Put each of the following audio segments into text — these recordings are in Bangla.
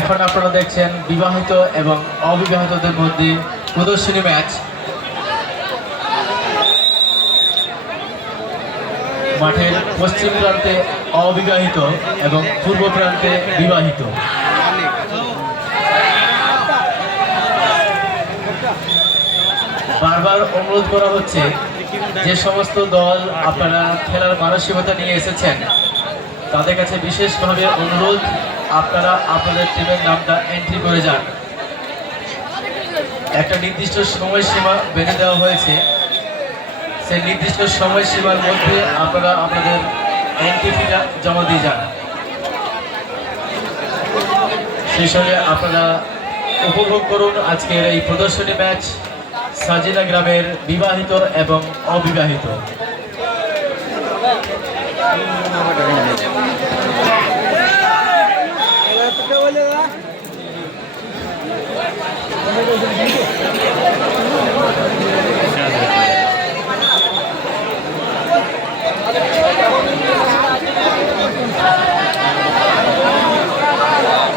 এখন আপনারা দেখছেন বিবাহিত এবং অবিবাহিতদের মধ্যে প্রদর্শনী ম্যাচ। মাঠের পশ্চিম প্রান্তে অবিবাহিত এবং পূর্ব প্রান্তে বিবাহিত। বারবার অনুরোধ করা হচ্ছে যে সমস্ত দল আপনারা খেলার মানসিকতা নিয়ে এসেছেন তাদের কাছে বিশেষভাবে অনুরোধ, আপনারা আপনাদের টিমের নামটা এন্ট্রি করে যান। একটা নির্দিষ্ট সময়সীমা বেঁধে দেওয়া হয়েছে, সেই নির্দিষ্ট সময়সীমার মধ্যে আপনারা আপনাদের এন্ট্রি ফিটা জমা দিয়ে যান। সেই সঙ্গে আপনারা উপভোগ করুন আজকের এই প্রদর্শনী ম্যাচ সাজিনা গ্রামের বিবাহিত এবং অবিবাহিত।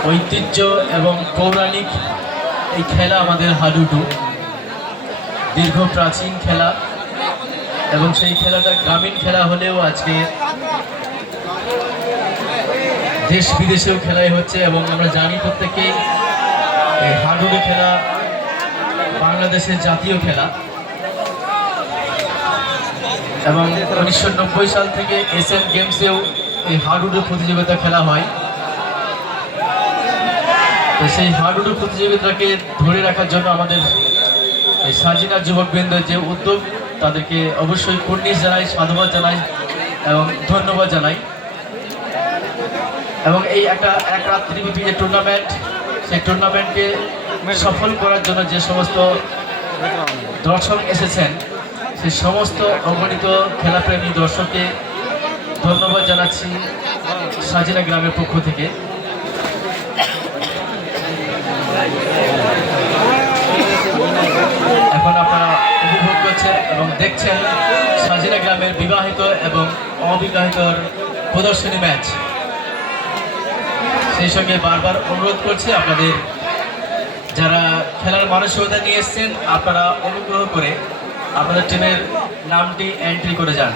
ঐতিহ্য এবং পৌরাণিক এই খেলা আমাদের হাডুডু, দীর্ঘ প্রাচীন খেলা এবং সেই খেলাটা গ্রামীণ খেলা হলেও আজকে দেশ বিদেশেও খেলাই হচ্ছে। এবং আমরা জানি প্রত্যেকেই এই হাডুডু খেলা বাংলাদেশের জাতীয় খেলা এবং 1990 সাল থেকে এশিয়ান গেমসেও এই হাডুডু প্রতিযোগিতা খেলা হয়। তো সেই হাডুডু প্রতিযোগিতাকে ধরে রাখার জন্য আমাদের এই সাজিনা যুবকবৃন্দের যে উদ্যোগ, তাদেরকে অবশ্যই কুর্নিশ জানাই, সাধুবাদ জানাই এবং ধন্যবাদ জানাই। এবং এই এক রাত্রিব্যাপী যে টুর্নামেন্ট, সেই টুর্নামেন্টকে সফল করার জন্য যে সমস্ত দর্শক এসেছেন, সেই সমস্ত অগণিত খেলাপ্রেমী দর্শককে ধন্যবাদ জানাচ্ছি সাজিনা গ্রামের পক্ষ থেকে। এখন আপনারা উপভোগ করছেন এবং দেখছেন সাজিনা গ্রামের বিবাহিত এবং অবিবাহিতর প্রদর্শনী ম্যাচ। সেই সঙ্গে বারবার অনুরোধ করছি আপনাদের যারা খেলার মানসিকতা নিয়ে এসছেন, আপনারা অনুগ্রহ করে আপনাদের টিমের নামটি এন্ট্রি করে যান।